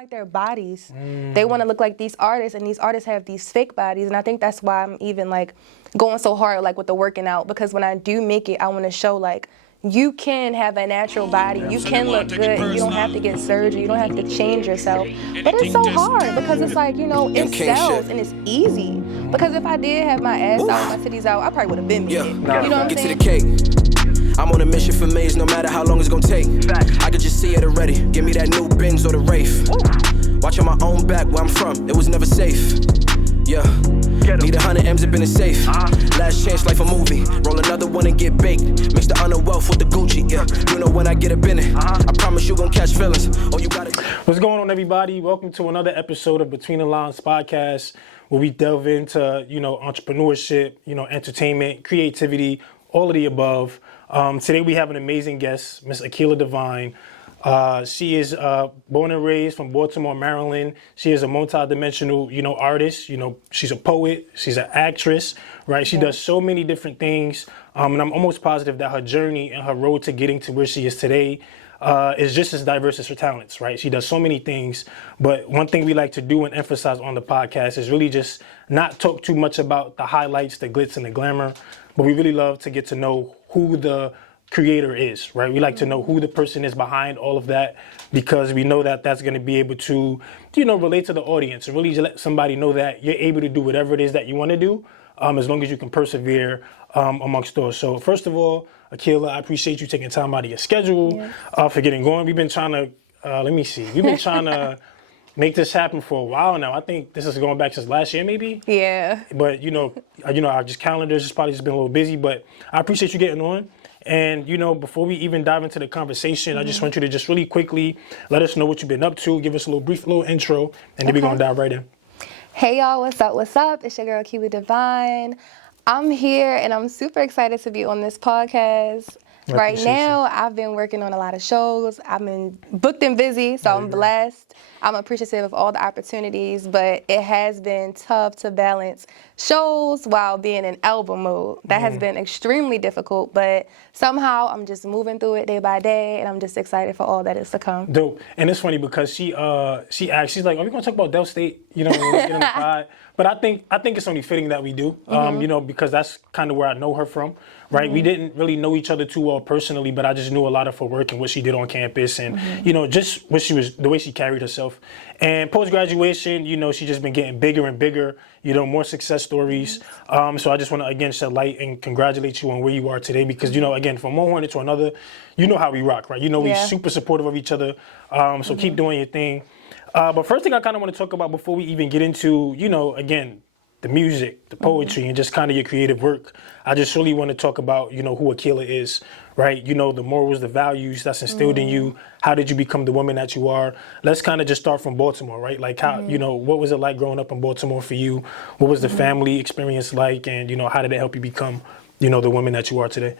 like their bodies. They want to look like these artists, and these artists have these fake bodies. And I think that's why I'm even like going so hard like with the working out, because when I do make it, I want to show like you can have a natural body, you can look good, you don't have to get surgery, you don't have to change yourself. But it's so hard because it's like, you know, it sells and it's easy. Because if I did have my ass out, my titties out, I probably would have been made. You know what I'm saying? Get to the cake. I'm on a mission for maze, no matter how long it's gonna take. I could just see it already. Give me that new Benz or the Wraith. Watching my own back where I'm from, it was never safe. Yeah, need 100 M's up in the safe. Last chance, life a movie. Roll another one and get baked. Mix the underwealth with the Gucci. Yeah, you know when I get up in it, I promise you gon' catch feelings. Oh, you got it. What's going on, everybody? Welcome to another episode of Between the Lines podcast, where we delve into, entrepreneurship, entertainment, creativity, all of the above. Today we have an amazing guest, Miss Akilah Divine. She is born and raised from Baltimore, Maryland. She is a multi-dimensional, artist. She's a poet. She's an actress, right? She does so many different things. And I'm almost positive that her journey and her road to getting to where she is today is just as diverse as her talents, right? She does so many things. But one thing we like to do and emphasize on the podcast is really just not talk too much about the highlights, the glitz and the glamour, but we really love to get to know who the creator is, right? We like to know who the person is behind all of that, because we know that that's going to be able to, relate to the audience and really let somebody know that you're able to do whatever it is that you want to do, as long as you can persevere amongst those. So first of all, Akilah, I appreciate you taking time out of your schedule for getting going. We've been trying to, we've been trying to make this happen for a while now. I think this is going back since last year, maybe. Yeah. But our just calendars has probably just been a little busy. But I appreciate you getting on. And, before we even dive into the conversation, I just want you to just really quickly let us know what you've been up to. Give us a brief intro, and then we're going to dive right in. Hey, y'all. What's up? What's up? It's your girl, Akilah Divine. I'm here, and I'm super excited to be on this podcast. Right now, I've been working on a lot of shows. I've been booked and busy, so I'm blessed. I'm appreciative of all the opportunities, but it has been tough to balance shows while being in album mode. That has been extremely difficult, but somehow I'm just moving through it day by day, and I'm just excited for all that is to come. Dope. And it's funny because she's like, are we going to talk about Del State, when we get in the pod? But I think it's only fitting that we do, because that's kind of where I know her from, right? We didn't really know each other too well personally, but I just knew a lot of her work and what she did on campus and, just what the way she carried herself. And post-graduation, she's just been getting bigger and bigger, more success stories. So I just want to, again, shed light and congratulate you on where you are today because, again, from one hornet to another, how we rock, right? We're super supportive of each other. So keep doing your thing. But first thing I kind of want to talk about before we even get into, again, the music, the poetry, and just kind of your creative work, I just really want to talk about, who Akilah is, right? The morals, the values that's instilled in you. How did you become the woman that you are? Let's kind of just start from Baltimore, right? Like how, what was it like growing up in Baltimore for you? What was the family experience like? And, how did it help you become, the woman that you are today?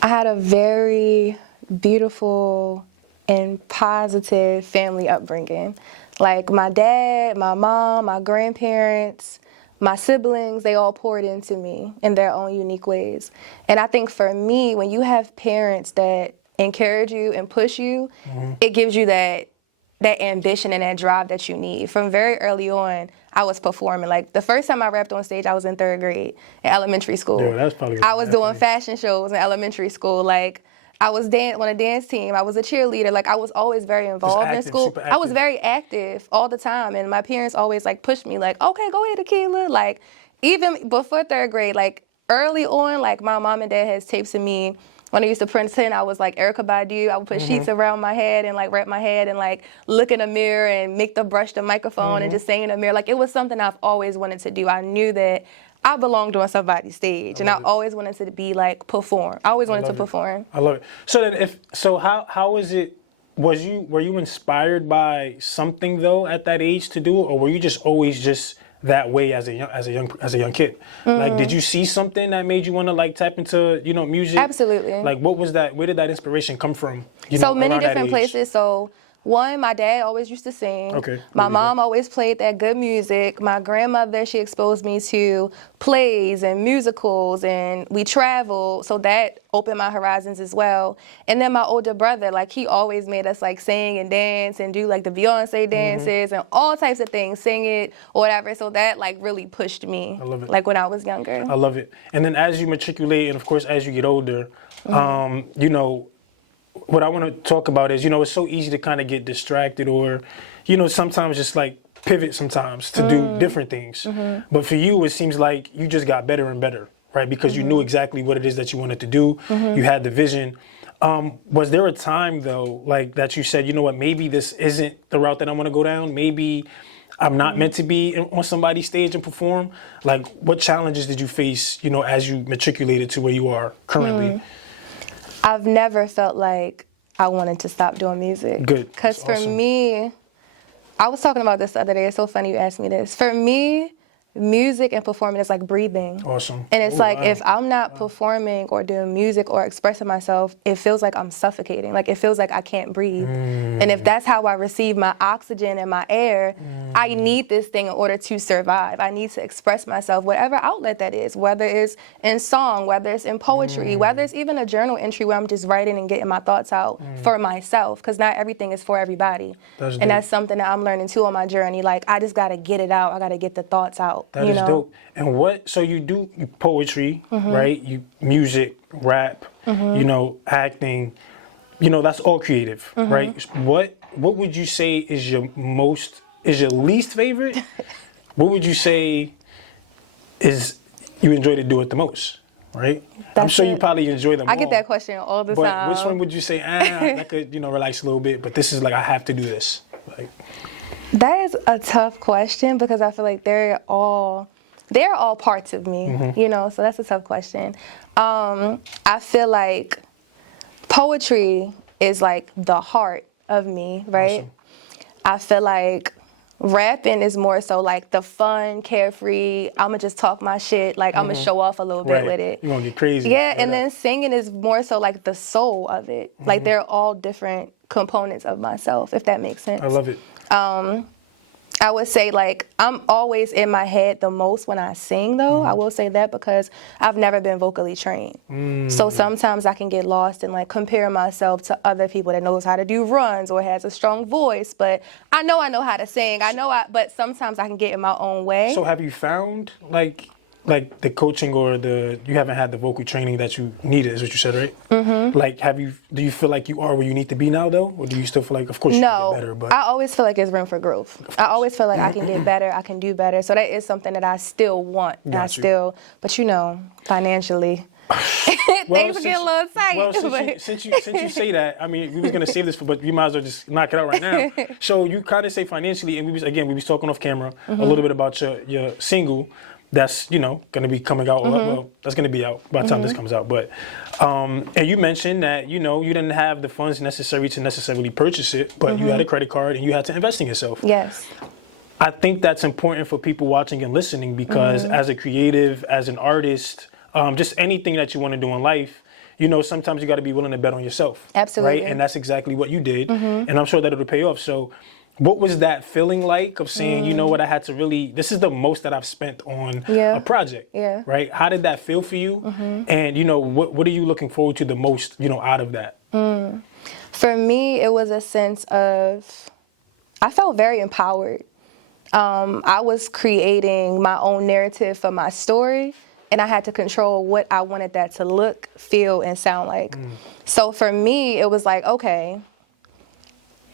I had a very beautiful and positive family upbringing. Like my dad, my mom, my grandparents, my siblings, they all poured into me in their own unique ways. And I think for me, when you have parents that encourage you and push you, it gives you that ambition and that drive that you need. From very early on, I was performing. Like the first time I rapped on stage, I was in 3rd grade in elementary school. Yeah, that's probably I was doing fashion shows in elementary school. Like I was on a dance team. I was a cheerleader. Like I was always very involved in school. I was very active all the time, and my parents always pushed me okay, go ahead, Akilah. Like even before 3rd grade, early on, my mom and dad has tapes of me when I used to pretend I was Erykah Badu. I would put sheets around my head and wrap my head and look in a mirror and make the brush the microphone and just sing in the mirror. It was something I've always wanted to do. I knew that I belonged on somebody's stage, and I always wanted to be perform. I always wanted to perform. I love it. So then, how is it? Were you inspired by something though at that age to do it, or were you just always just that way as a young kid? Did you see something that made you want to tap into music? Absolutely. What was that? Where did that inspiration come from? So many different places. So One, my dad always used to sing. Okay. My mom always played that good music. My grandmother, she exposed me to plays and musicals, and we traveled, so that opened my horizons as well. And then my older brother, like, he always made us like sing and dance and do like the Beyonce dances and all types of things, sing it or whatever. So that like really pushed me. I love it. Like when I was younger. I love it. And then as you matriculate, and of course as you get older, you know, what I want to talk about is, you know, it's so easy to kind of get distracted or, you know, sometimes just like pivot sometimes to do different things. But for you, it seems like you just got better and better, right? Because you knew exactly what it is that you wanted to do. You had the vision. Was there a time though, like that you said, you know what, maybe this isn't the route that I want to go down. Maybe I'm not meant to be on somebody's stage and perform. Like, what challenges did you face, you know, as you matriculated to where you are currently? I've never felt like I wanted to stop doing music. Good. Because for awesome. me, I was talking about this the other day. It's so funny you asked me this. For me, music and performing is like breathing. Awesome. And it's if I'm not performing or doing music or expressing myself, it feels like I'm suffocating. Like, it feels like I can't breathe. And if that's how I receive my oxygen and my air, I need this thing in order to survive. I need to express myself, whatever outlet that is, whether it's in song, whether it's in poetry, whether it's even a journal entry where I'm just writing and getting my thoughts out for myself, because not everything is for everybody. That's something that I'm learning too on my journey. Like, I just got to get it out. I got to get the thoughts out. That is dope. And so you do poetry, right? You music, rap, you know, acting, you know, that's all creative, right? What would you say is your least favorite? What would you say is you enjoy to do it the most, right? I'm sure you probably enjoy them all. I get that question all the time. But which one would you say, I could, you know, relax a little bit, but this is like, I have to do this. Like, that is a tough question because I feel like they're all parts of me, you know, so that's a tough question. I feel like poetry is like the heart of me, right? Awesome. I feel like rapping is more so like the fun, carefree, I'ma just talk my shit, like I'ma show off a little bit with it. You're gonna get crazy. Yeah, and then singing is more so like the soul of it. Like, they're all different components of myself, if that makes sense. I love it. I would say, like, I'm always in my head the most when I sing, though. I will say that because I've never been vocally trained. So sometimes I can get lost in, like, comparing myself to other people that knows how to do runs or has a strong voice. But I know how to sing. But sometimes I can get in my own way. So have you found, like the coaching or you haven't had the vocal training that you needed, is what you said, right? Like, do you feel like you are where you need to be now, though? Or do you still feel like, of course, you can get better? But I always feel like there's room for growth. I always feel like I can get better, I can do better. So that is something that I still want. But you know, financially, things are getting a little tight. Well, since you say that, I mean, we was gonna save this but you might as well just knock it out right now. So you kind of say financially, and we was talking off camera a little bit about your single. That's, you know, going to be coming out. Well, that's going to be out by the time this comes out. But, and you mentioned that, you know, you didn't have the funds necessary to necessarily purchase it, but you had a credit card and you had to invest in yourself. Yes. I think that's important for people watching and listening because as a creative, as an artist, just anything that you want to do in life, you know, sometimes you got to be willing to bet on yourself. Absolutely. Right? And that's exactly what you did. And I'm sure that it'll pay off. So what was that feeling like of saying, you know what, I had to really, this is the most that I've spent on a project, right? How did that feel for you? And, you know, what are you looking forward to the most, you know, out of that? For me, it was a sense of, I felt very empowered. I was creating my own narrative for my story, and I had to control what I wanted that to look, feel, and sound like. So for me, it was like, okay,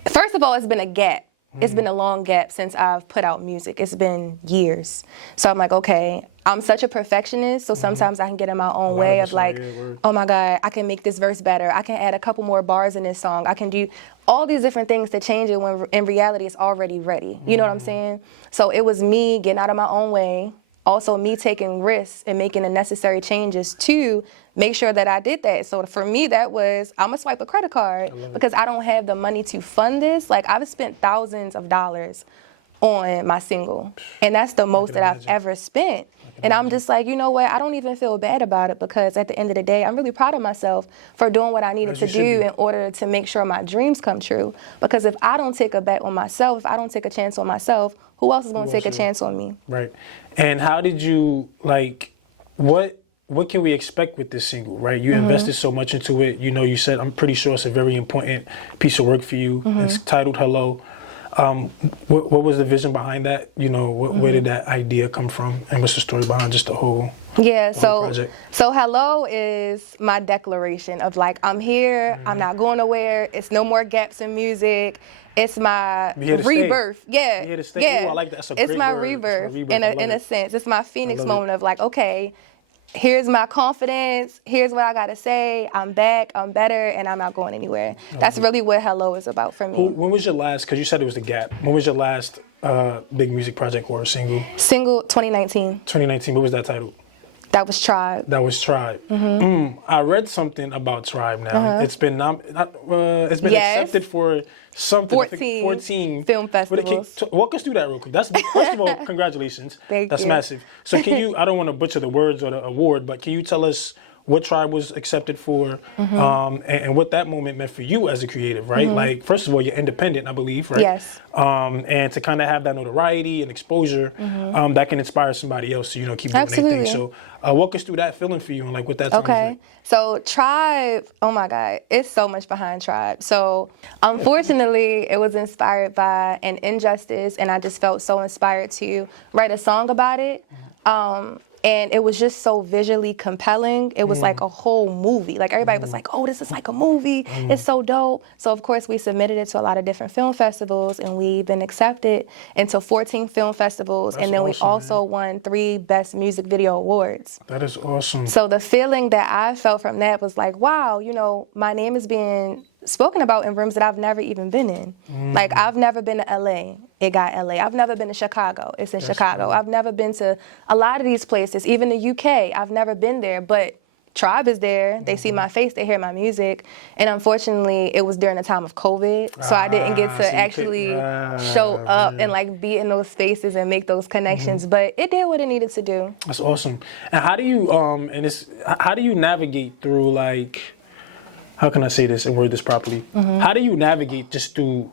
first of all, it's been a gap. It's been a long gap since I've put out music. It's been years. So I'm like, okay, I'm such a perfectionist, so sometimes I can get in my own way of like, oh my God, I can make this verse better. I can add a couple more bars in this song. I can do all these different things to change it when in reality it's already ready. You know what I'm saying? So it was me getting out of my own way, also me taking risks and making the necessary changes to make sure that I did that. So for me, that was, I'm gonna swipe a credit card because I don't have the money to fund this. Like, I've spent thousands of dollars on my single, and that's the most that I've ever spent. And I'm just like, you know what? I don't even feel bad about it because at the end of the day, I'm really proud of myself for doing what I needed to do in order to make sure my dreams come true. Because if I don't take a bet on myself, if I don't take a chance on myself, who else is going to take a chance on me? Right. And how did you, like, what can we expect with this single, right? You invested so much into it. You know, you said, I'm pretty sure it's a very important piece of work for you. It's titled Hello. What was the vision behind that? You know, where did that idea come from? And what's the story behind just the whole project? So Hello is my declaration of like, I'm here, I'm not going nowhere, it's no more gaps in music. It's my rebirth. Yeah. Here to stay. Ooh, I like that. That's a great it's my word. rebirth in a sense. It's my Phoenix moment of like, okay, here's my confidence, here's what I gotta say, I'm back, I'm better, and I'm not going anywhere. That's really what Hello is about for me. When was your last, because you said it was The Gap, when was your last big music project or single? Single, 2019. 2019, what was that title? That was Tribe. That was Tribe. I read something about Tribe now. It's been accepted for something. 14 film festivals. Walk us through that real quick. That's first of all, congratulations. That's massive. So can you? I don't want to butcher the words or the award, but can you tell us what Tribe was accepted for, and what that moment meant for you as a creative, right? Like, first of all, you're independent, I believe, right? Yes. And to kind of have that notoriety and exposure, that can inspire somebody else to, you know, keep doing their thing. So walk us through that feeling for you and like what that sounds like. So Tribe, oh my God, it's so much behind Tribe. So unfortunately, it was inspired by an injustice, and I just felt so inspired to write a song about it. And it was just so visually compelling. It was like a whole movie. Like everybody was like, oh, this is like a movie. It's so dope. So of course we submitted it to a lot of different film festivals, and we've been accepted into 14 film festivals. And then we also won 3 Best Music Video Awards. That is awesome. So the feeling that I felt from that was like, wow, you know, my name is being spoken about in rooms that I've never even been in. Like, I've never been to LA, it got LA. I've never been to Chicago, it's in Chicago. I've never been to a lot of these places, even the UK, I've never been there, but Tribe is there, they see my face, they hear my music, and unfortunately, it was during the time of COVID, so I didn't get to actually show up and like be in those spaces and make those connections, but it did what it needed to do. That's awesome. And how do you, how do you navigate through, like, how can I say this and word this properly? How do you navigate just through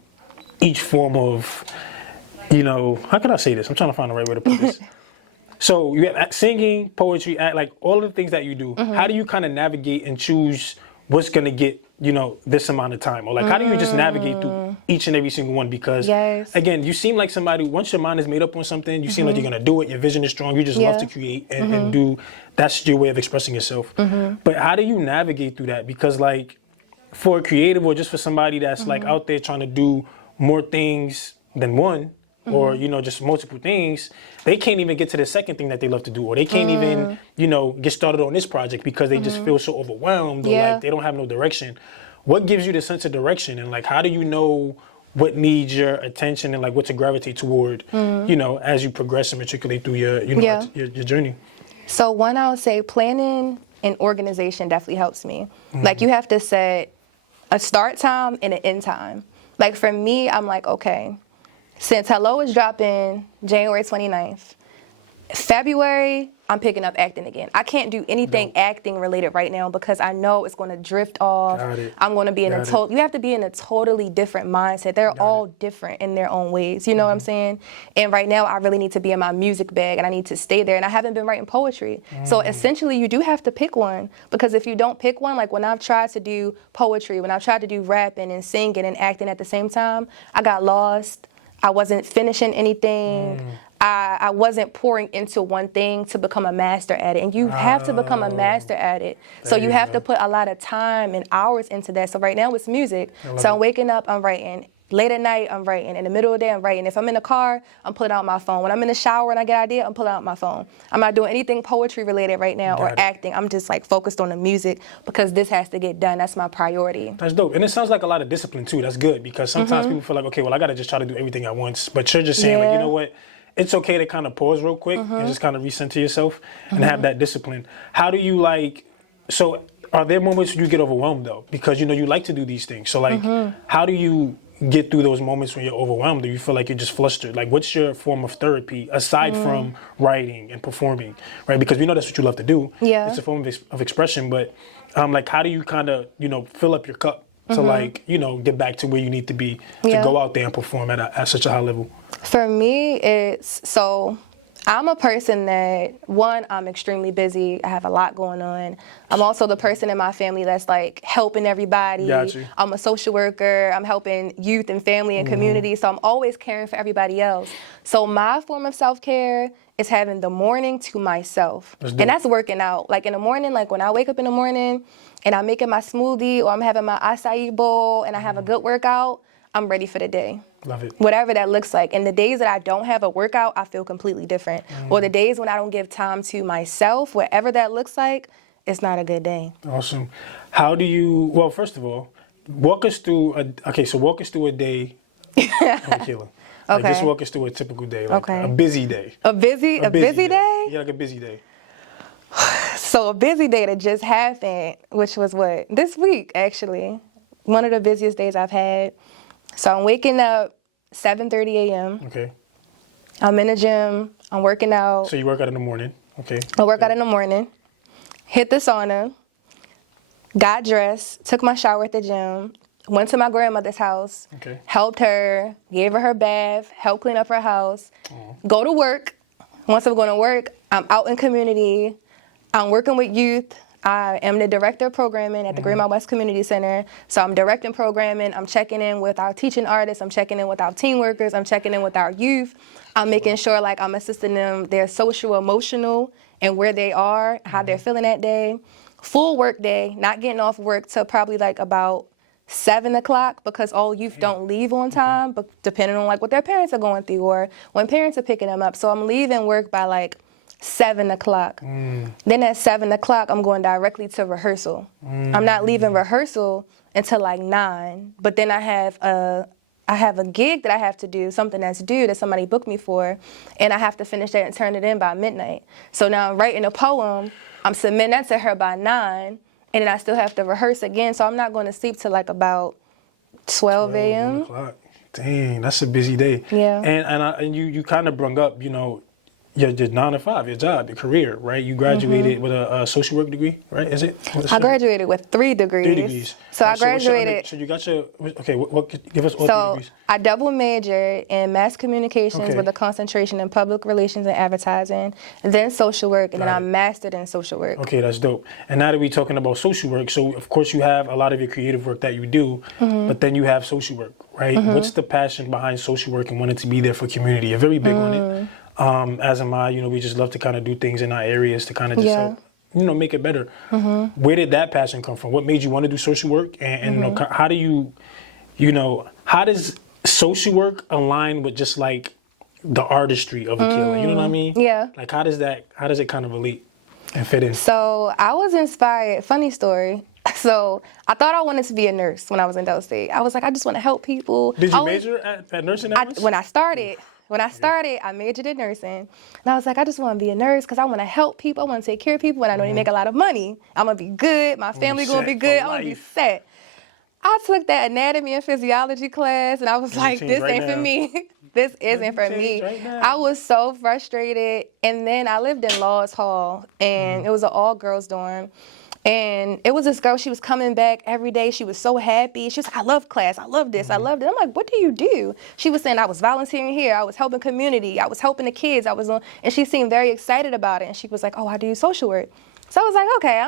each form of, you know, how can I say this? I'm trying to find the right way to put this. So you have singing, poetry, like all of the things that you do. How do you kind of navigate and choose what's going to get, you know, this amount of time? Or like, how do you just navigate through each and every single one? Because again, you seem like somebody, once your mind is made up on something, you seem like you're going to do it. Your vision is strong. You just love to create and do, that's your way of expressing yourself. But how do you navigate through that? Because like, for a creative or just for somebody that's like out there trying to do more things than one, or, you know, just multiple things, they can't even get to the second thing that they love to do, or they can't even, you know, get started on this project because they just feel so overwhelmed, or like they don't have no direction. What gives you the sense of direction, and like, how do you know what needs your attention and like what to gravitate toward, you know, as you progress and matriculate through your, you know, your journey? So one, I would say planning and organization definitely helps me. Like, you have to set a start time and an end time. Like for me, I'm like, okay, since Hello is dropping January 29th, February, I'm picking up acting again. I can't do anything acting related right now because I know it's going to drift off. I'm going to be in a you have to be in a totally different mindset. They're all different in their own ways. You know what I'm saying? And right now I really need to be in my music bag, and I need to stay there. And I haven't been writing poetry. So essentially you do have to pick one, because if you don't pick one, like when I've tried to do poetry, when I've tried to do rapping and singing and acting at the same time, I got lost. I wasn't finishing anything. I wasn't pouring into one thing to become a master at it. And you have to become a master at it. So you have to put a lot of time and hours into that. So right now it's music. So I'm waking up, I'm writing. Late at night, I'm writing. In the middle of the day, I'm writing. If I'm in the car, I'm pulling out my phone. When I'm in the shower and I get an idea, I'm pulling out my phone. I'm not doing anything poetry related right now or acting. I'm just like focused on the music because this has to get done. That's my priority. That's dope. And it sounds like a lot of discipline too. That's good, because sometimes people feel like, okay, well, I got to just try to do everything at once. But you're just saying, like, you know what? It's okay to kind of pause real quick and just kind of recenter yourself and have that discipline. How do you like, so are there moments you get overwhelmed though? Because, you know, you like to do these things. So like, how do you get through those moments when you're overwhelmed or you feel like you're just flustered? Like, what's your form of therapy aside from writing and performing, right? Because we know that's what you love to do. Yeah. It's a form of expression, but like, how do you kind of, fill up your cup to like, get back to where you need to be to go out there and perform at such a high level? For me, I'm a person that, one, I'm extremely busy. I have a lot going on. I'm also the person in my family that's like helping everybody. Gotcha. I'm a social worker. I'm helping youth and family and community. So I'm always caring for everybody else. So my form of self-care is having the morning to myself. And that's working out. Like in the morning, like when I wake up in the morning and I'm making my smoothie or I'm having my acai bowl and I have a good workout, I'm ready for the day. Love it. Whatever that looks like. And the days that I don't have a workout, I feel completely different. Or the days when I don't give time to myself, whatever that looks like, it's not a good day. Awesome. How do you, well, first of all, walk us through a day of Akilah. Like, just walk us through a typical day, like a busy day. A busy day? Yeah, like a busy day. So a busy day that just happened, which was this week, actually. One of the busiest days I've had. So I'm waking up 7:30 a.m. Okay. I'm in the gym. I'm working out. So you work out in the morning. Okay. I work out in the morning. Hit the sauna. Got dressed. Took my shower at the gym. Went to my grandmother's house. Okay. Helped her. Gave her bath. Helped clean up her house. Go to work. Once I'm going to work, I'm out in community. I'm working with youth. I am the director of programming at the Green Mile West Community Center. So I'm directing programming. I'm checking in with our teaching artists. I'm checking in with our teen workers. I'm checking in with our youth. I'm making sure like I'm assisting them, their social, emotional, and where they are, how they're feeling that day. Full work day, not getting off work till probably like about 7 o'clock because all youth don't leave on time, but depending on like what their parents are going through or when parents are picking them up. So I'm leaving work by like 7 o'clock. Then at 7 o'clock, I'm going directly to rehearsal. I'm not leaving rehearsal until like 9. But then I have a gig that I have to do, something that's due that somebody booked me for, and I have to finish that and turn it in by midnight. So now I'm writing a poem. I'm submitting that to her by 9, and then I still have to rehearse again. So I'm not going to sleep till like about 12 a.m. 1 o'clock. Dang, that's a busy day. Yeah. And you kind of brung up, your 9 to 5, your job, your career, right? You graduated with a social work degree, right? Is it? I graduated with 3 degrees. 3 degrees. So I graduated. So you got your, okay, give us all 3 degrees. I double majored in mass communications with a concentration in public relations and advertising, then social work, and then I mastered in social work. Okay, that's dope. And now that we're talking about social work, so of course you have a lot of your creative work that you do, but then you have social work, right? What's the passion behind social work and wanting to be there for community? A very big on it. As am I, we just love to kind of do things in our areas to kind of just help, make it better. Where did that passion come from? What made you want to do social work? And how do you, how does social work align with just like the artistry of Akilah? You know what I mean? Yeah. Like how does it kind of relate and fit in? So I was inspired, funny story. So I thought I wanted to be a nurse when I was in Dell State. I was like, I just want to help people. Did you major at nursing? When I started, I majored in nursing. And I was like, I just want to be a nurse because I want to help people. I want to take care of people. And I know they make a lot of money. I'm going to be good. My family going to be good. I'm going to be set. I took that anatomy and physiology class, and I was like, this ain't for me. This isn't for me. I was so frustrated. And then I lived in Laws Hall, and it was an all-girls dorm. And it was this girl, she was coming back every day. She was so happy. She was like, I love class. I love this. I loved it. I'm like, what do you do? She was saying, I was volunteering here. I was helping community. I was helping the kids. And she seemed very excited about it. And she was like, oh, I do social work. So I was like, okay, I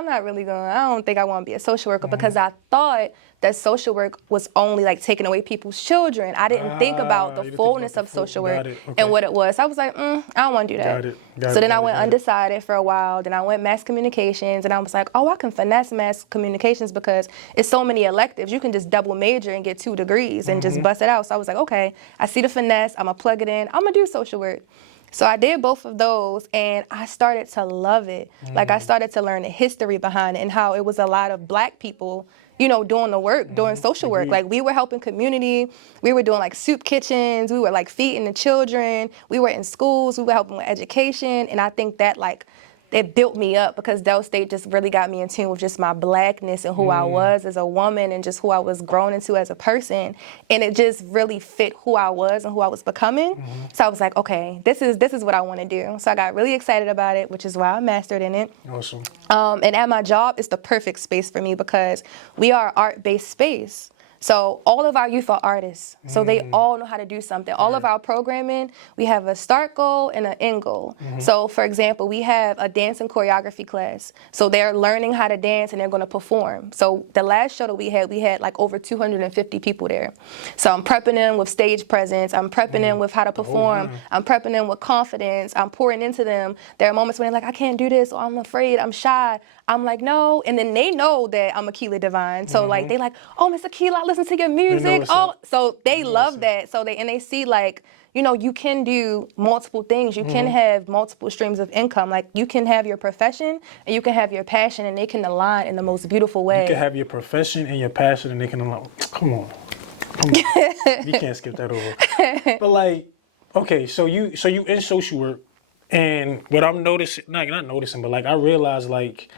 don't think I want to be a social worker because I thought that social work was only like taking away people's children. I didn't think about the fullness of social work and what it was. So I was like, I don't want to do that. So then I went undecided for a while. Then I went mass communications and I was like, oh, I can finesse mass communications because it's so many electives. You can just double major and get 2 degrees and just bust it out. So I was like, okay, I see the finesse. I'm going to plug it in. I'm going to do social work. So I did both of those, and I started to love it. Like, I started to learn the history behind it and how it was a lot of Black people, doing the work, doing social work. Like, we were helping community. We were doing, like, soup kitchens. We were, like, feeding the children. We were in schools. We were helping with education. And I think that, like, that built me up, because Del State just really got me in tune with just my Blackness and who I was as a woman and just who I was grown into as a person. And it just really fit who I was and who I was becoming. So I was like, okay, this is what I want to do. So I got really excited about it, which is why I mastered in it. Awesome. And at my job, it's the perfect space for me because we are an art-based space. So all of our youth are artists. So they all know how to do something. All of our programming, we have a start goal and an end goal. So for example, we have a dance and choreography class. So they're learning how to dance and they're going to perform. So the last show that we had like over 250 people there. So I'm prepping them with stage presence. I'm prepping them with how to perform. I'm prepping them with confidence. I'm pouring into them. There are moments when they're like, I can't do this, or I'm afraid, I'm shy. I'm like, no. And then they know that I'm Akilah Divine. So like, they like, oh, Miss Akilah, I listen to your music. Oh, so they love that. So they see like, you know, you can do multiple things. You can have multiple streams of income. Like you can have your profession and you can have your passion, and they can align in the most beautiful way. You can have your profession and your passion, and they can align. Come on. You can't skip that over. But like, okay, so you in social work, and what I'm noticing, not noticing, but like I realize like,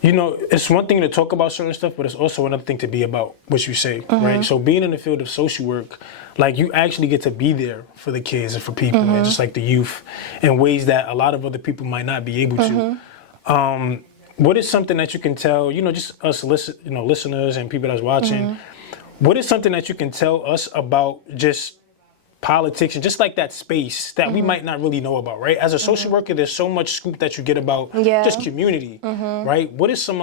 you know, it's one thing to talk about certain stuff, but it's also another thing to be about what you say, right? So being in the field of social work, like you actually get to be there for the kids and for people, and just like the youth, in ways that a lot of other people might not be able to. What is something that you can tell, you know, just us listeners and people that's watching, what is something that you can tell us about just politics and just like that space that we might not really know about, right? As a social worker, there's so much scoop that you get about just community, right? What is some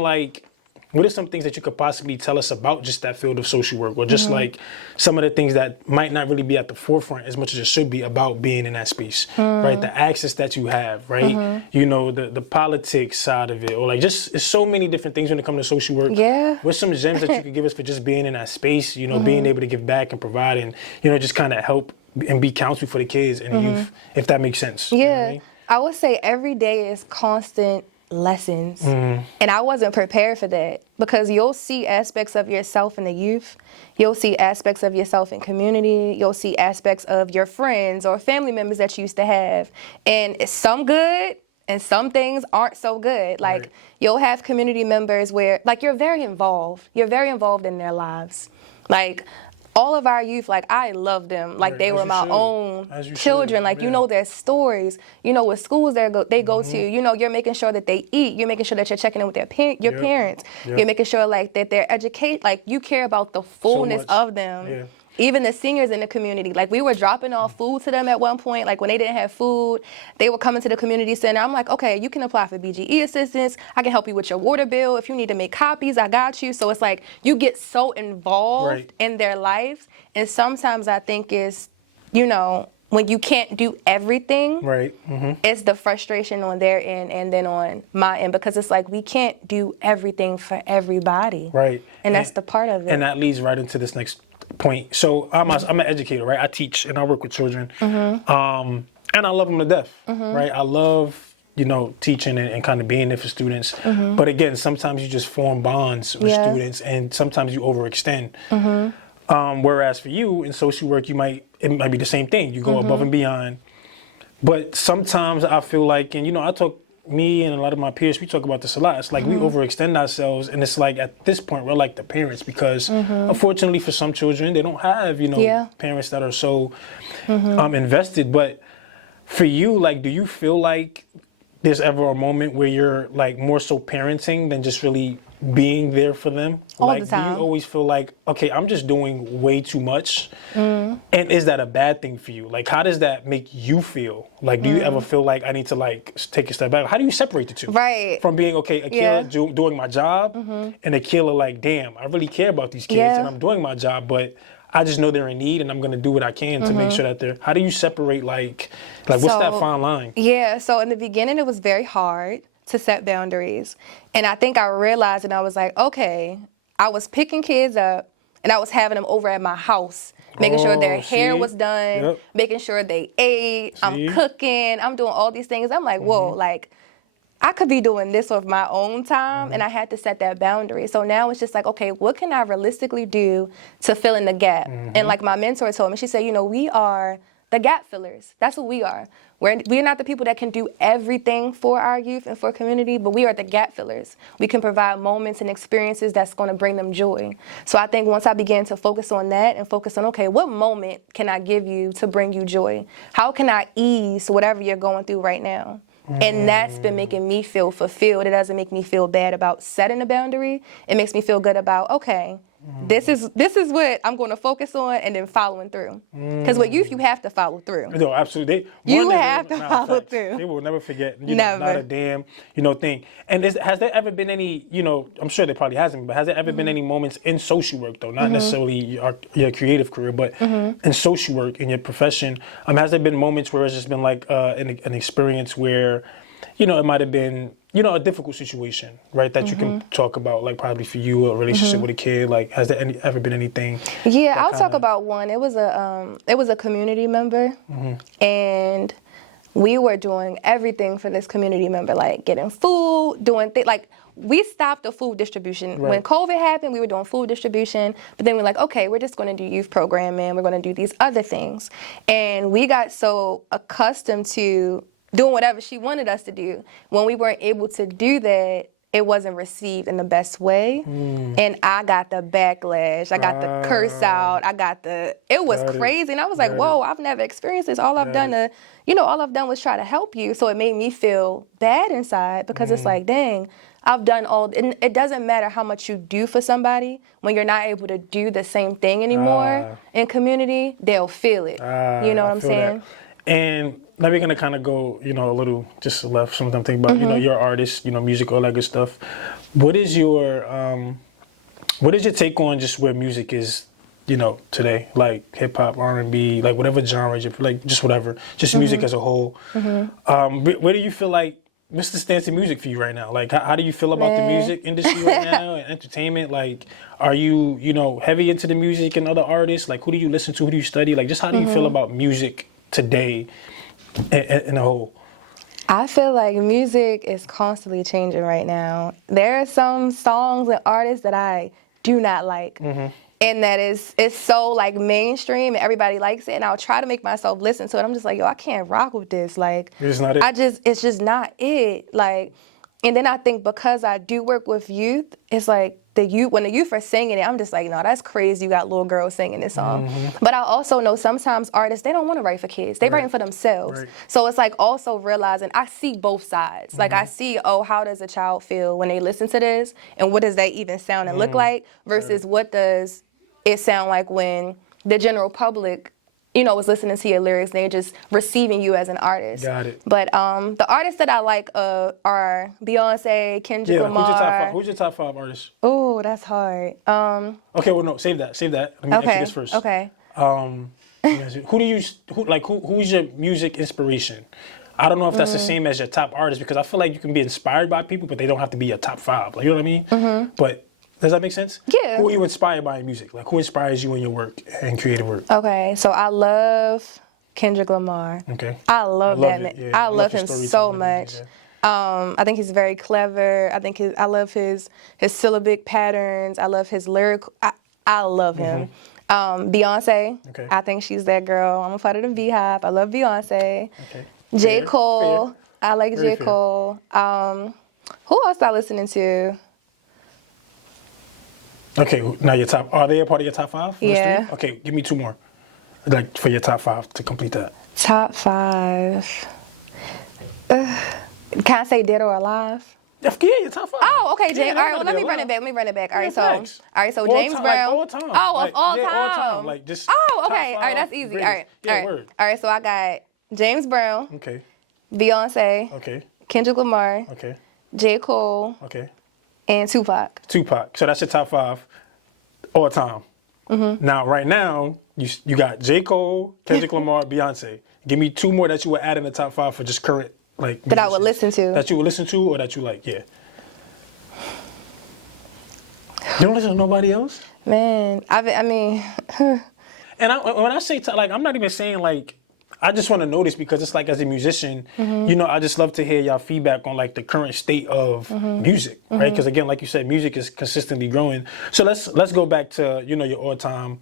things that you could possibly tell us about just that field of social work, or just like some of the things that might not really be at the forefront as much as it should be about being in that space, right? The access that you have, right? You know, the politics side of it, or like just, there's so many different things when it comes to social work. Yeah. What's some gems that you could give us for just being in that space, you know, being able to give back and provide and, you know, just kind of help and be counsel for the kids and the youth, if that makes sense. Yeah. You know what I mean? I would say every day is constant lessons. And I wasn't prepared for that, because you'll see aspects of yourself in the youth. You'll see aspects of yourself in community. You'll see aspects of your friends or family members that you used to have. And it's some good and some things aren't so good. Like you'll have community members where like you're very involved. You're very involved in their lives. Like all of our youth, like I love them, like they were my own children. Like you know their stories, you know what schools they go to. You know, you're making sure that they eat. You're making sure that you're checking in with their parents. You're making sure like that they're educated. Like you care about the fullness of them. Even the seniors in the community, like we were dropping off food to them at one point. Like when they didn't have food, they were coming to the community center. I'm like, okay, you can apply for BGE assistance. I can help you with your water bill. If you need to make copies, I got you. So it's like you get so involved in their lives. And sometimes I think it's, you know, when you can't do everything, it's the frustration on their end and then on my end, because it's like we can't do everything for everybody. And that's the part of it. And that leads right into this next point. So I'm an educator, right? I teach and I work with children, and I love them to death, right? I love, you know, teaching and kind of being there for students. But again, sometimes you just form bonds with students, and sometimes you overextend. Whereas for you in social work, it might be the same thing. You go above and beyond. But sometimes I feel like, and you know, me and a lot of my peers, we talk about this a lot. It's like we overextend ourselves, and it's like at this point we're like the parents, because unfortunately for some children they don't have, you know, parents that are so invested. But for you, like, do you feel like there's ever a moment where you're like more so parenting than just really being there for them? All like, the time. do you always feel like, okay, I'm just doing way too much? And is that a bad thing for you? Like, how does that make you feel? Like, do you ever feel like I need to like take a step back? How do you separate the two? From being, okay, Akilah doing my job, and Akilah like, damn, I really care about these kids and I'm doing my job, but I just know they're in need and I'm going to do what I can to make sure that they're, how do you separate like what's that fine line? Yeah, so in the beginning it was very hard to set boundaries. And I think I realized, and I was like, okay, I was picking kids up and I was having them over at my house, making sure their hair was done, making sure they ate, I'm cooking, I'm doing all these things. I'm like, whoa, like I could be doing this with my own time, and I had to set that boundary. So now it's just like, okay, what can I realistically do to fill in the gap? And like my mentor told me, she said, you know, we are the gap fillers. That's what we are. We're not the people that can do everything for our youth and for community, but we are the gap fillers. We can provide moments and experiences that's going to bring them joy. So I think once I began to focus on that and focus on, okay, what moment can I give you to bring you joy? How can I ease whatever you're going through right now? And that's been making me feel fulfilled. It doesn't make me feel bad about setting a boundary. It makes me feel good about, okay, this is what I'm going to focus on and then following through. Because with youth, you have to follow through. No, absolutely. You have to follow through. They will never forget. Never. Not a damn, thing. And has there ever been any, I'm sure there probably hasn't, but has there ever been any moments in social work, though, not necessarily your creative career, but in social work, in your profession, has there been moments where it's just been like an experience where, it might have been, a difficult situation, right? That you can talk about, like probably for you, a relationship with a kid. Like, has there ever been anything? Yeah, I'll talk about one. It was a community member, and we were doing everything for this community member, like getting food, doing things. Like, we stopped the food distribution. Right. When COVID happened, we were doing food distribution, but then we're like, okay, we're just going to do youth programming. We're going to do these other things. And we got so accustomed to doing whatever she wanted us to do. When we weren't able to do that, it wasn't received in the best way. And I got the backlash. I got the curse out. It was crazy. And I was like, whoa, I've never experienced this. All I've done was try to help you. So it made me feel bad inside because it's like, dang, I've done and it doesn't matter how much you do for somebody. When you're not able to do the same thing anymore in community, they'll feel it. You know what I'm saying? That. And now we're gonna kind of go, a little just left something about, you're an artist, music, all that good stuff. What is your take on just where music is, today? Like hip hop, R&B, like whatever genre, like just whatever, just music as a whole. Where do you feel like, what's the stance in music for you right now? Like, how do you feel about the music industry right now and entertainment? Like, are you, heavy into the music and other artists? Like, who do you listen to? Who do you study? Like, just how do you feel about music today in a whole? I feel like music is constantly changing right now. There are some songs and artists that I do not like. And that it's so like mainstream and everybody likes it, and I'll try to make myself listen to it. I'm just like, yo, I can't rock with this. Like, it's not it. It's just not it. Like, and then I think because I do work with youth, it's like when the youth are singing it, I'm just like, no, that's crazy. You got little girls singing this song. But I also know sometimes artists, they don't want to write for kids. They writing for themselves. So it's like also realizing I see both sides. Like I see, how does a child feel when they listen to this, and what does that even sound and look like versus what does it sound like when the general public, was listening to your lyrics and they're just receiving you as an artist. Got it. But the artists that I like are Beyonce, Kendrick Lamar. Who's your top 5 artists? Oh, that's hard. Okay, well, no, save that. Let me ask you this first. Okay. Who's your music inspiration? I don't know if that's the same as your top artist, because I feel like you can be inspired by people, but they don't have to be your top 5. Like, you know what I mean? But does that make sense? Yeah. Who are you inspired by in music? Like, who inspires you in your work and creative work? Okay, so I love Kendrick Lamar. Okay. I love that man. Yeah. I love him so much. I think he's very clever. I love his syllabic patterns. I love his lyric. I love him. Beyonce. Okay. I think she's that girl. I'm a part of the Beehive. I love Beyonce. Okay. J. Cole. Fair. I like J. Cole. Who else am I listening to? Okay, now are they a part of your top 5? Yeah. Okay, give me 2 more. Like, for your top 5 to complete that. Top 5. Can I say dead or alive? Yeah, your top 5. Oh, okay, James. All right, well, let me run it back. All right, so James Brown. All time. Oh, of all time. All time. Like, just okay. All right, that's easy. Greatest. All right, so I got James Brown. Okay. Beyonce. Okay. Kendrick Lamar. Okay. J. Cole. Okay. And Tupac. So that's your top 5 all time. Now, right now, you got J. Cole, Kendrick Lamar, Beyonce. Give me 2 more that you would add in the top 5 for just current, like, that I would listen to. That you would listen to, or that you like, yeah. You don't listen to nobody else? Man, I mean. And when I say, I'm not even saying, like, I just want to know this because it's like, as a musician, I just love to hear y'all feedback on like the current state of music, right? Because again, like you said, music is consistently growing. So let's go back to, your all-time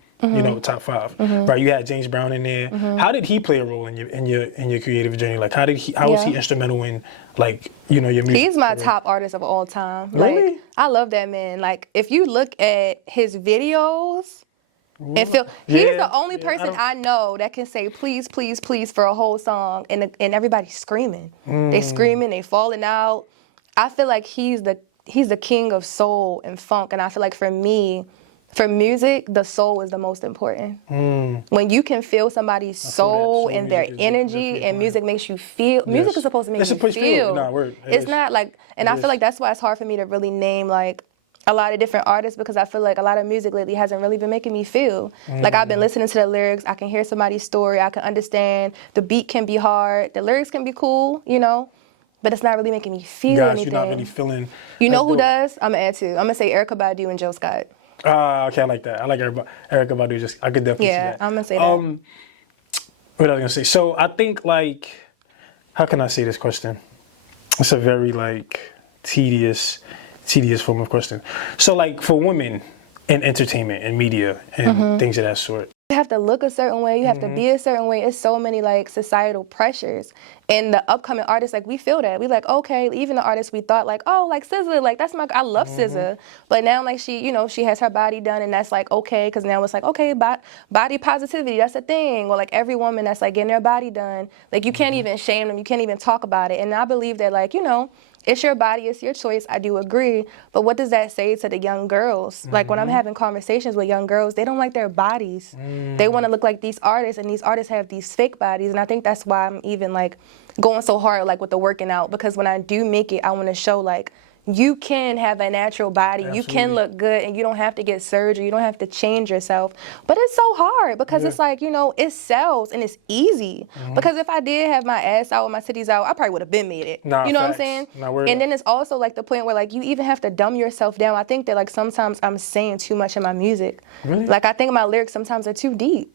top 5, right? You had James Brown in there. How did he play a role in your creative journey? Like, how was he instrumental in, like, your music? He's my top artist of all time. Really? Like, I love that man. Like, if you look at his videos and feel, he's the only person I know that can say please, please, please for a whole song, and everybody's screaming. They screaming, they falling out. I feel like he's the king of soul and funk, and I feel like for me, for music, the soul is the most important. When you can feel somebody's soul and their energy, and music makes you feel. Music is supposed to make you feel. It's not like, and I feel like that's why it's hard for me to really name like a lot of different artists, because I feel like a lot of music lately hasn't really been making me feel. Like, I've been listening to the lyrics, I can hear somebody's story, I can understand. The beat can be hard, the lyrics can be cool, but it's not really making me feel anything. You're not really feeling. You know who does? I'm gonna add two. I'm gonna say Erykah Badu and Jill Scott. Okay, I like that. I like Erykah Badu. I could definitely see that. I'm gonna say that. What I was gonna say. So I think, like, how can I say this question? It's a very, like, tedious form of question. So, like, for women in entertainment and media and things of that sort, you have to look a certain way, you have to be a certain way. It's so many like societal pressures. And the upcoming artists, like, we feel that. We like, okay, even the artists we thought like, oh, like SZA, like that's I love SZA. But now like she has her body done, and that's like okay, because now it's like, okay, body positivity, that's a thing. Or like every woman that's like getting their body done, like you can't even shame them, you can't even talk about it. And I believe that, like, it's your body, it's your choice, I do agree. But what does that say to the young girls? Like, when I'm having conversations with young girls, they don't like their bodies. They want to look like these artists, and these artists have these fake bodies. And I think that's why I'm even, like, going so hard, like, with the working out. Because when I do make it, I want to show, like, you can have a natural body. Absolutely. You can look good, and you don't have to get surgery. You don't have to change yourself. But it's so hard because it's like, it sells and it's easy. Because if I did have my ass out or my titties out, I probably would have been made it. What I'm saying? And then it's also like the point where like you even have to dumb yourself down. I think that like sometimes I'm saying too much in my music. Really? Like I think my lyrics sometimes are too deep.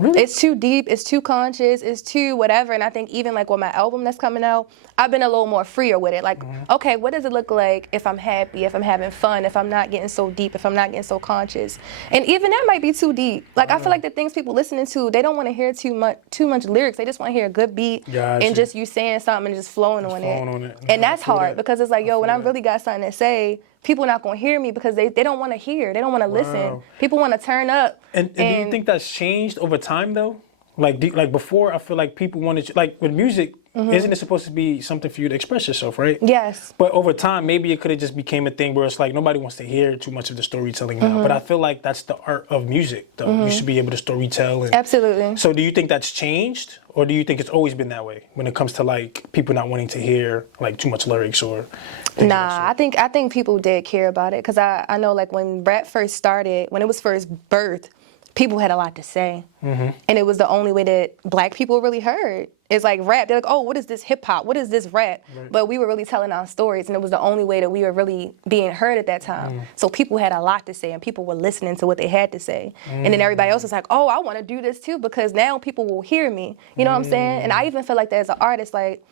Really? It's too deep, it's too conscious, it's too whatever. And I think even like with my album that's coming out, I've been a little more freer with it. Like, okay, what does it look like if I'm happy, if I'm having fun, if I'm not getting so deep, if I'm not getting so conscious? And even that might be too deep. Like, I feel like the things people listening to, they don't want to hear too much lyrics. They just want to hear a good beat and just you saying something and just flowing on it. And that's hard because it's like, when I really got something to say, people not going to hear me because they don't want to hear. They don't want to listen. People want to turn up. And do you think that's changed over time, though? Like before, I feel like people wanted to, like with music, isn't it supposed to be something for you to express yourself, right? Yes. But over time, maybe it could have just became a thing where it's like nobody wants to hear too much of the storytelling now. But I feel like that's the art of music, though. You should be able to storytell. Absolutely. So do you think that's changed? Or do you think it's always been that way when it comes to like people not wanting to hear like too much lyrics or things? Nah, I think people did care about it because I know like when rap first started, when it was first birthed, people had a lot to say. And it was the only way that black people really heard. It's like rap. They're like, oh, what is this hip hop? What is this rap? Right. But we were really telling our stories, and it was the only way that we were really being heard at that time. So people had a lot to say, and people were listening to what they had to say. And then everybody else was like, oh, I want to do this too because now people will hear me. You know what I'm saying? And I even feel like that as an artist, like,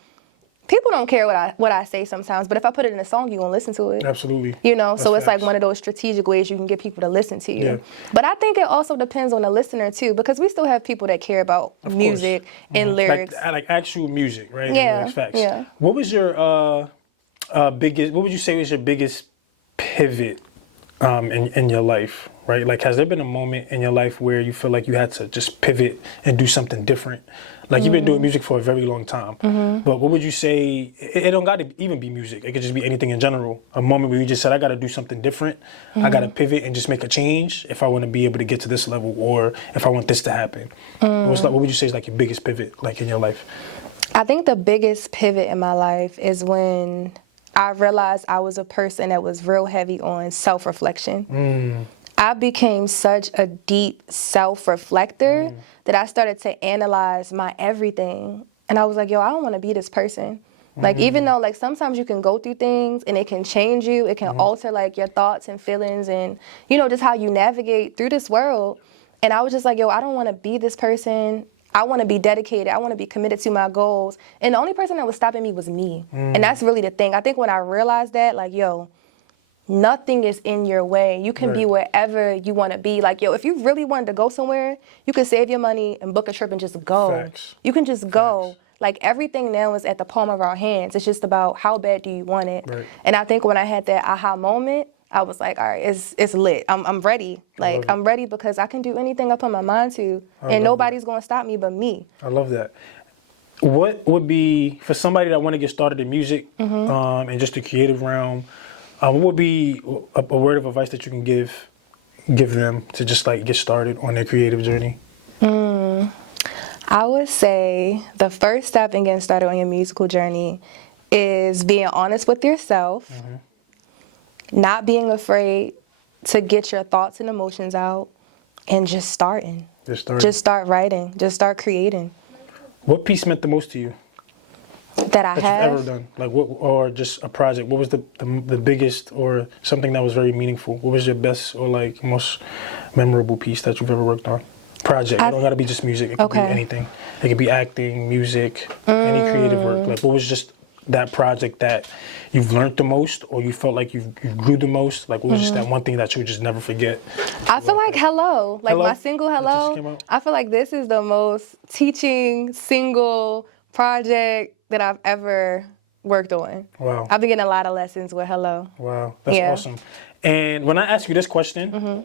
people don't care what I say sometimes, but if I put it in a song, you're going to listen to it. Absolutely. So it's like one of those strategic ways you can get people to listen to you. Yeah. But I think it also depends on the listener, too, because we still have people that care about music and lyrics. Like actual music, right? Yeah. Like facts. Yeah. What was your what would you say was your biggest pivot in your life, right? Like, has there been a moment in your life where you feel like you had to just pivot and do something different? Like, you've been doing music for a very long time, but what would you say, it don't got to even be music, it could just be anything in general, a moment where you just said, I got to do something different, I got to pivot and just make a change if I want to be able to get to this level or if I want this to happen. What would you say is like your biggest pivot, like in your life? I think the biggest pivot in my life is when I realized I was a person that was real heavy on self-reflection. I became such a deep self-reflector that I started to analyze my everything. And I was like, I don't want to be this person. Like, even though, like, sometimes you can go through things and it can change you, it can alter, like, your thoughts and feelings and, just how you navigate through this world. And I was just like, I don't want to be this person. I want to be dedicated. I want to be committed to my goals. And the only person that was stopping me was me. And that's really the thing. I think when I realized that, like, nothing is in your way. You can be wherever you want to be. Like, yo, if you really wanted to go somewhere, you can save your money and book a trip and just go. Facts. You can just go. Like, everything now is at the palm of our hands. It's just about how bad do you want it. Right. And I think when I had that aha moment, I was like, all right, it's lit. I'm ready. Like, I'm ready because I can do anything I put my mind to, and nobody's going to stop me but me. I love that. What would be, for somebody that want to get started in music and just the creative realm, what would be a word of advice that you can give them to just like get started on their creative journey? I would say the first step in getting started on your musical journey is being honest with yourself, not being afraid to get your thoughts and emotions out, and just starting. Just start writing. Just start creating. What piece meant the most to you? That you've ever done, like what, or just a project? What was the biggest, or something that was very meaningful? What was your best or like most memorable piece that you've ever worked on? Project. It don't gotta be just music. It could be anything. It could be acting, music, any creative work. Like, what was just that project that you've learned the most, or you felt like you grew the most? Like, what was just that one thing that you would just never forget? I feel like Hello. Like my single Hello. I feel like this is the most teaching single project that I've ever worked on. Wow. I've been getting a lot of lessons with Hello. Wow, that's awesome. And when I ask you this question,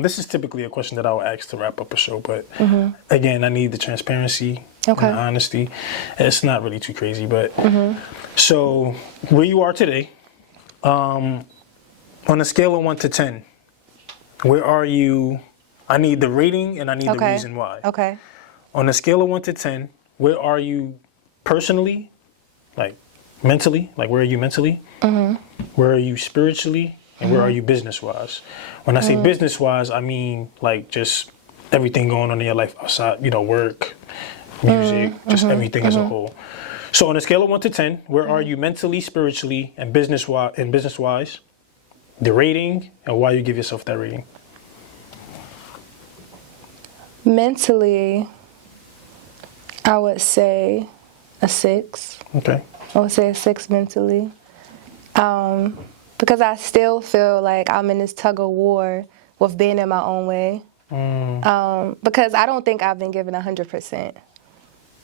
this is typically a question that I would ask to wrap up a show, but again, I need the transparency and the honesty. It's not really too crazy, but so where you are today, on a scale of 1 to 10, where are you? I need the rating and I need the reason why. Okay. On a scale of 1 to 10, where are you personally, like mentally, like where are you mentally? Where are you spiritually? And where are you business-wise? When I say business-wise, I mean like just everything going on in your life outside, work, music, just everything as a whole. So on a scale of 1 to 10, where are you mentally, spiritually, and business-wise? The rating and why you give yourself that rating. Mentally, I would say a 6. Okay. I would say a 6 mentally. Because I still feel like I'm in this tug of war with being in my own way. Because I don't think I've been given 100%.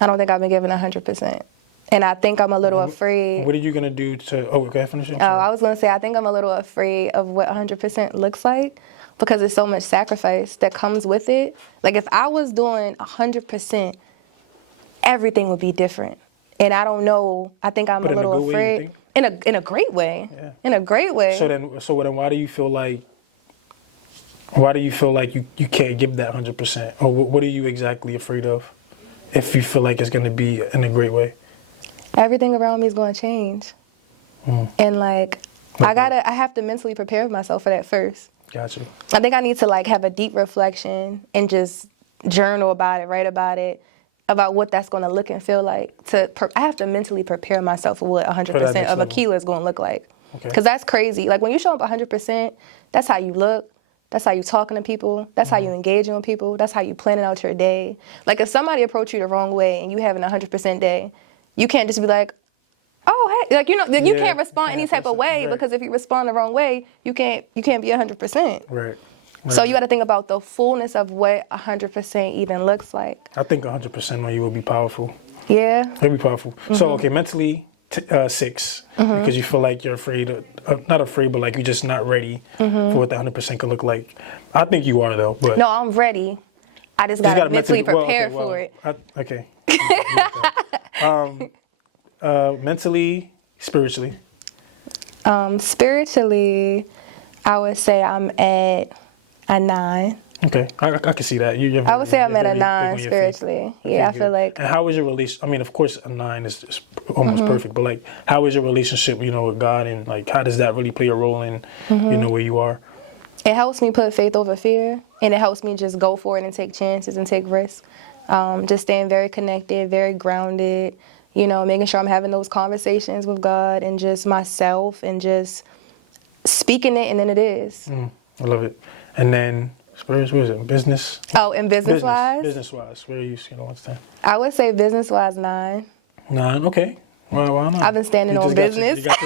I don't think I've been given 100%. And I think I'm a little afraid. What are you going to do to... Oh, go ahead, finish it. I was going to say, I think I'm a little afraid of what 100% looks like because there's so much sacrifice that comes with it. Like, if I was doing 100%, everything would be different. And I don't know. I think I'm a little afraid. In a great way. Yeah. In a great way. So then why do you feel like you can't give that 100%? Or what are you exactly afraid of if you feel like it's going to be in a great way? Everything around me is going to change. And like, I have to mentally prepare myself for that first. Gotcha. I think I need to like have a deep reflection and just journal about it, write about it, about what that's going to look and feel like. I have to mentally prepare myself for what 100% of Akilah is going to look like. Because that's crazy. Like, when you show up 100%, that's how you look. That's how you talking to people. That's how you engaging with people. That's how you planning out your day. Like, if somebody approach you the wrong way and you having a 100% day, you can't just be like, oh, hey. Like, you can't respond any type of way because if you respond the wrong way, you can't be 100%. Right. So you got to think about the fullness of what 100% even looks like. I think 100% on you will be powerful. Yeah. It'll be powerful. So, okay, mentally, 6, because you feel like you're afraid, not afraid, but like you're just not ready for what the 100% could look like. I think you are, though. But no, I'm ready. I just got to mentally prepare for it. Okay. Mentally, spiritually. Spiritually, I would say I'm at a 9. Okay, I can see that. I would say I'm at a 9 spiritually. Yeah, I feel like. And how is your relationship? I mean, of course, a 9 is almost perfect, but like, how is your relationship, with God, and like, how does that really play a role in, where you are? It helps me put faith over fear, and it helps me just go for it and take chances and take risks. Just staying very connected, very grounded, making sure I'm having those conversations with God and just myself and just speaking it, and then it is. I love it. And then, where is it? Business? Oh, and business-wise? Business-wise. Where are you, 1 to 10? I would say business-wise 9. 9, okay. Why not? I've been standing on business. You got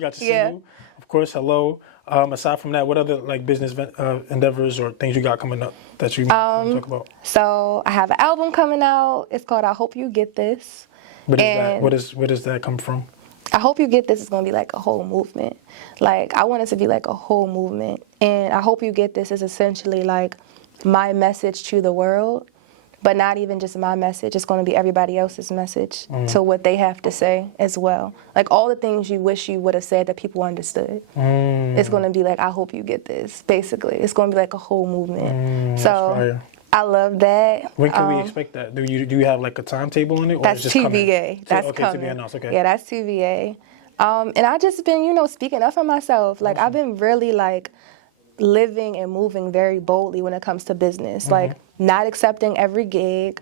your single. Of of course, hello. Aside from that, what other like business endeavors or things you got coming up that you want to talk about? So I have an album coming out. It's called I Hope You Get This. What is that? Where does that come from? I Hope You Get This is going to be like a whole movement. Like, I want it to be like a whole movement. And I Hope You Get This is essentially like my message to the world, but not even just my message. It's going to be everybody else's message to what they have to say as well. Like, all the things you wish you would have said that people understood. It's going to be like, I hope you get this, basically. It's going to be like a whole movement. So I love that. When can we expect that? Do you have like a timetable on it? Or that's just TBA. That's okay, coming. to be announced. Okay. Yeah, that's TBA. And I just been, speaking up for myself. Like, I've been really like living and moving very boldly when it comes to business. Like, not accepting every gig,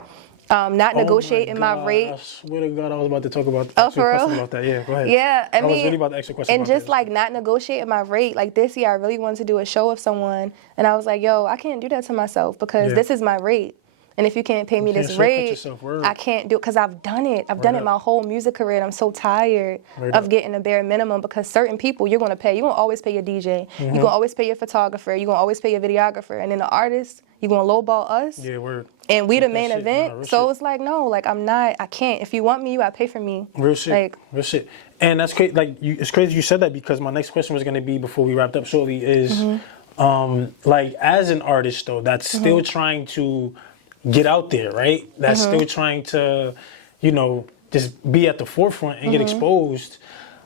not negotiating my rate. I swear to God, I was about to talk about for real? about that. Yeah, go ahead. Yeah, I mean, was really about to ask you a question and about just this. like not negotiating my rate. Like, this year, I really wanted to do a show of someone, and I was like, yo, I can't do that to myself because this is my rate. And if you can't pay me this rate, I can't do it because I've done it. I've done it my whole music career, and I'm so tired of getting a bare minimum because certain people you're going to pay. You're going to always pay your DJ. You're going to always pay your photographer. You're going to always pay your videographer. And then the artist, you're going to lowball us. Yeah, word. And we the main event. So it's like, no, like I can't. If you want me, you got to pay for me. Real shit. Like, real shit. And that's crazy. Like, it's crazy you said that because my next question was going to be before we wrapped up shortly is, like, as an artist though, that's still trying to get out there, right? That's still trying to, just be at the forefront and get exposed.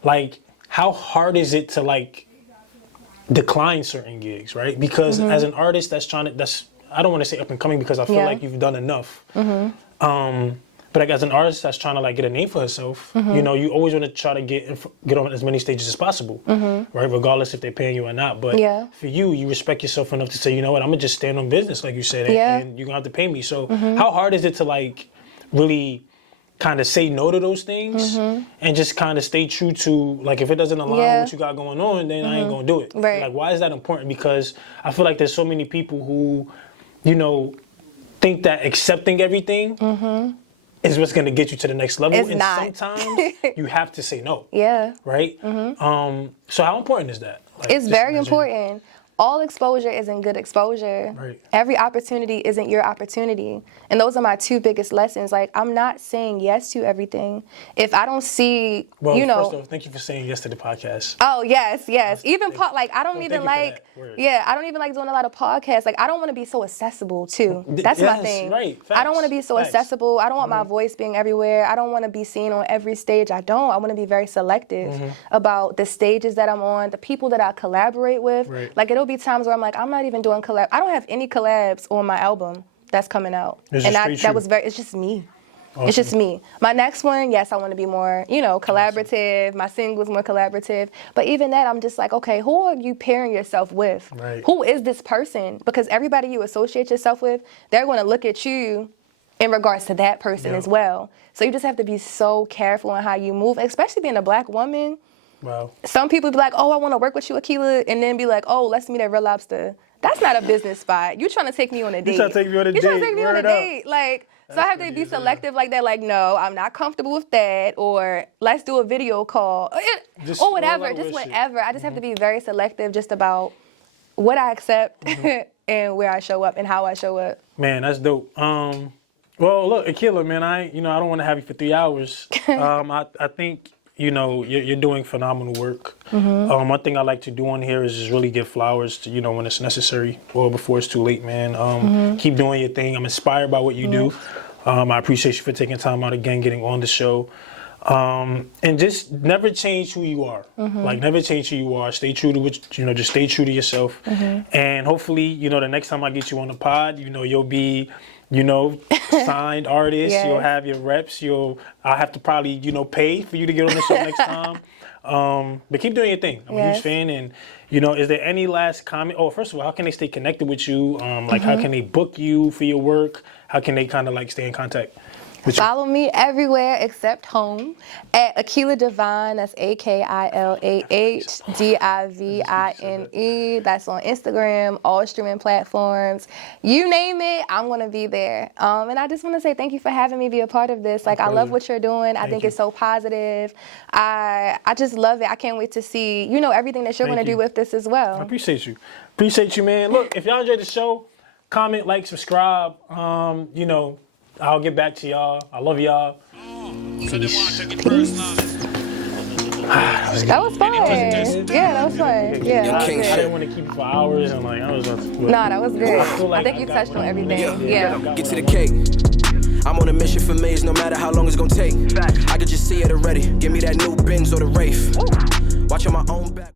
Like, how hard is it to like decline certain gigs, right? Because as an artist that's I don't want to say up and coming because I feel like you've done enough. But like as an artist that's trying to like get a name for herself, you always want to try to get on as many stages as possible, right? Regardless if they're paying you or not. But for you respect yourself enough to say, you know what, I'm gonna just stand on business, like you said, and you're gonna have to pay me. So how hard is it to like really kind of say no to those things and just kind of stay true to like if it doesn't align with what you got going on, then I ain't gonna do it. Right. Like, why is that important? Because I feel like there's so many people who, think that accepting everything is what's going to get you to the next level. It's not. Sometimes you have to say no. Yeah. Right? So how important is that? Like, it's very important. All exposure isn't good exposure. Right. Every opportunity isn't your opportunity. And those are my two biggest lessons. Like, I'm not saying yes to everything. If I don't see, Well, first off, thank you for saying yes to the podcast. Oh, yes. Even I don't even like, I don't even like doing a lot of podcasts. Like, I don't want to be so accessible, too. That's my thing. Right. I don't want to be so accessible. I don't want my voice being everywhere. I don't want to be seen on every stage. I want to be very selective about the stages that I'm on, the people that I collaborate with. Right. Like, it'll be times where I'm like, I'm not even doing collab. I don't have any collabs on my album that's coming out. It's just me. Awesome. It's just me. My next one, yes, I want to be more, collaborative. Awesome. My singles more collaborative. But even that, I'm just like, okay, who are you pairing yourself with? Right. Who is this person? Because everybody you associate yourself with, they're going to look at you in regards to that person as well. So you just have to be so careful on how you move, especially being a Black woman. Wow. Some people be like, oh, I want to work with you, Akilah, and then be like, oh, let's meet at Red Lobster. That's not a business spot. You trying to take me on a date. You trying to take me on a date. Like, so I have to be selective like that. Like, no, I'm not comfortable with that. Or let's do a video call. Or whatever. Just whatever. I just have to be very selective just about what I accept and where I show up and how I show up. Man, that's dope. Well, look, Akilah, man, I don't want to have you for 3 hours. I think you're doing phenomenal work. One thing I like to do on here is just really give flowers to, when it's necessary or before it's too late, man. Keep doing your thing. I'm inspired by what you do. I appreciate you for taking time out again, getting on the show. And just never change who you are. Like, never change who you are. Stay true to what, just stay true to yourself. And hopefully, the next time I get you on the pod, you'll be, signed artist. Yes. You'll have your reps. I'll have to probably, pay for you to get on the show next time. But keep doing your thing. I'm a huge fan. And, is there any last comment? Oh, first of all, how can they stay connected with you? How can they book you for your work? How can they kind of like stay in contact? Follow me everywhere except home at Akilah Divine. That's AKILAHDIVINE. That's on Instagram, all streaming platforms. You name it, I'm going to be there. And I just want to say thank you for having me be a part of this. Like, I love what you're doing. I think it's so positive. I just love it. I can't wait to see, you know, everything that you're going to do with this as well. I appreciate you. Appreciate you, man. Look, if y'all enjoyed the show, comment, like, subscribe. You know, I'll get back to y'all. I love y'all. Peace. That was fun. Yeah, that was fun. Yeah, I didn't want to keep it for hours. And like, I was about to. No, that was good. I think you touched on everything. Yeah. Get to the cake. I'm on a mission for maze, no matter how long it's gonna take. I could just see it already. Give me that new Benz or the Wraith. Watching my own back.